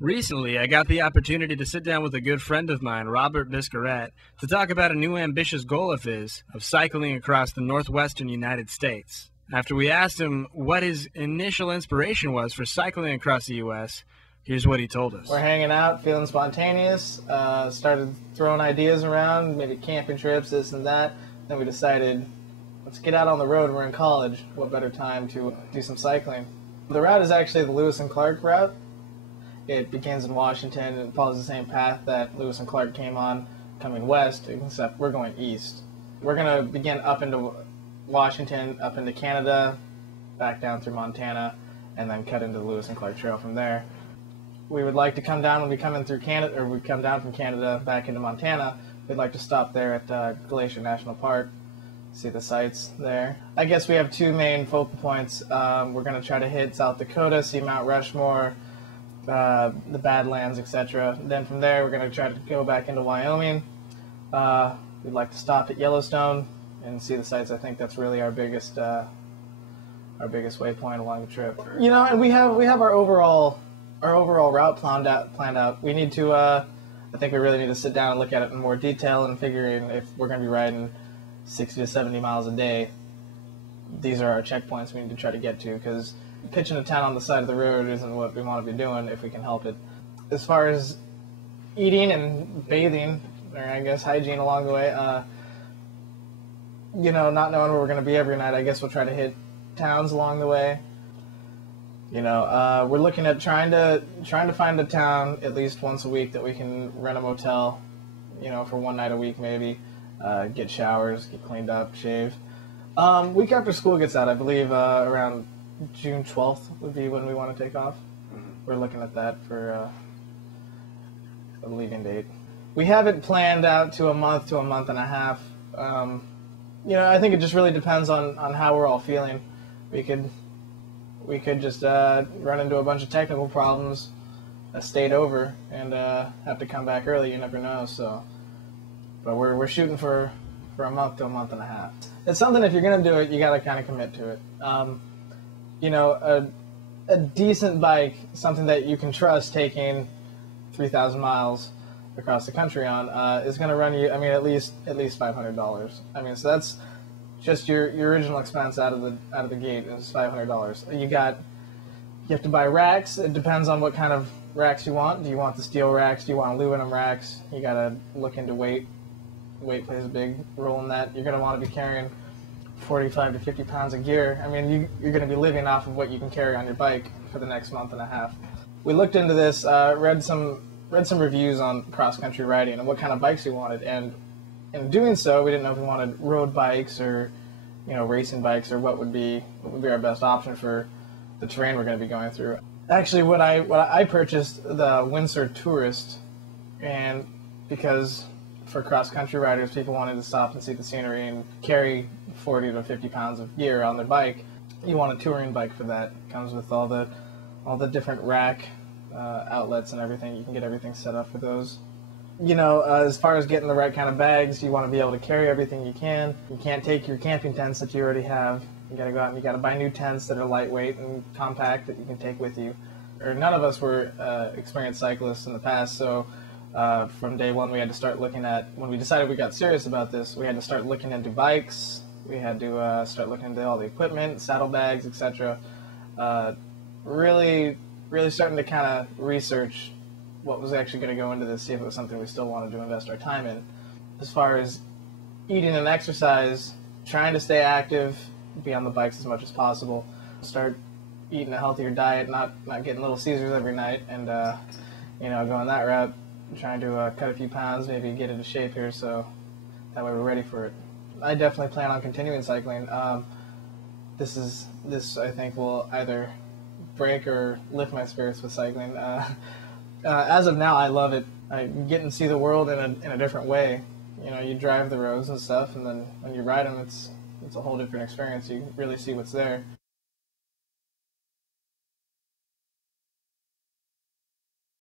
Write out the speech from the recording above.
Recently, I got the opportunity to sit down with a good friend of mine, Robert Biscaret, to talk about a new ambitious goal of his of cycling across the northwestern United States. After we asked him what his initial inspiration was for cycling across the U.S., here's what he told us. We're hanging out, feeling spontaneous, started throwing ideas around, maybe camping trips, this and that. Then we decided, let's get out on the road. We're in college. What better time to do some cycling? The route is actually the Lewis and Clark route. It begins in Washington and follows the same path that Lewis and Clark came on coming west, except we're going east. We're going to begin up into Washington, up into Canada, back down through Montana, and then cut into the Lewis and Clark Trail from there. We would like to come down when we come in through Canada, or we come down from Canada back into Montana. We'd like to stop there at Glacier National Park, see the sights there. I guess we have two main focal points. We're going to try to hit South Dakota, see Mount Rushmore, the Badlands, etc. Then from there, we're going to try to go back into Wyoming. We'd like to stop at Yellowstone and see the sights. I think that's really our biggest waypoint along the trip. You know, and we have our overall route planned out. We need to. I think we really need to sit down and look at it in more detail and figuring if we're going to be riding 60 to 70 miles a day. These are our checkpoints we need to try to get to, because pitching a tent on the side of the road isn't what we want to be doing if we can help it. As far as eating and bathing, or I guess hygiene along the way, you know, not knowing where we're going to be every night, I guess we'll try to hit towns along the way. You know, we're looking at trying to find a town at least once a week that we can rent a motel, you know, for one night a week maybe, get showers, get cleaned up, shave. Week after school gets out, I believe around June 12th would be when we want to take off. We're looking at that for a leaving date. We have it planned out to a month and a half. You know, I think it just really depends on how we're all feeling. We could just run into a bunch of technical problems, stayed over, and have to come back early. You never know. So, but we're shooting for a month to a month and a half. It's something, if you're gonna do it, you gotta kind of commit to it. You know, a decent bike, something that you can trust taking 3,000 miles across the country on, is going to run you, I mean, at least $500. I mean, so that's just your original expense out of the gate is $500. You have to buy racks. It depends on what kind of racks you want. Do you want the steel racks? Do you want aluminum racks? You got to look into weight. Weight plays a big role in that. You're going to want to be carrying 45 to 50 pounds of gear. I mean, you're going to be living off of what you can carry on your bike for the next month and a half. We looked into this, read some reviews on cross-country riding and what kind of bikes we wanted, and in doing so, we didn't know if we wanted road bikes or, you know, racing bikes, or what would be our best option for the terrain we're going to be going through. Actually, what I purchased the Windsor Tourist, and because for cross-country riders, people wanted to stop and see the scenery and carry 40 to 50 pounds of gear on their bike. You want a touring bike for that. It comes with all the different rack outlets and everything. You can get everything set up for those. You know, as far as getting the right kind of bags, you want to be able to carry everything you can. You can't take your camping tents that you already have. You got to go out and you got to buy new tents that are lightweight and compact that you can take with you. None of us were experienced cyclists in the past, so from day one we had to start looking at, when we decided we got serious about this, we had to start looking into bikes. We had to start looking into all the equipment, saddlebags, etc. Really starting to kind of research what was actually going to go into this, see if it was something we still wanted to invest our time in. As far as eating and exercise, trying to stay active, be on the bikes as much as possible, start eating a healthier diet, not getting Little Caesars every night, and you know, going that route, trying to cut a few pounds, maybe get into shape here, so that way we're ready for it. I definitely plan on continuing cycling. This I think will either break or lift my spirits with cycling. As of now, I love it. I get and see the world in a different way. You know, you drive the roads and stuff, and then when you ride them, it's a whole different experience. You really see what's there.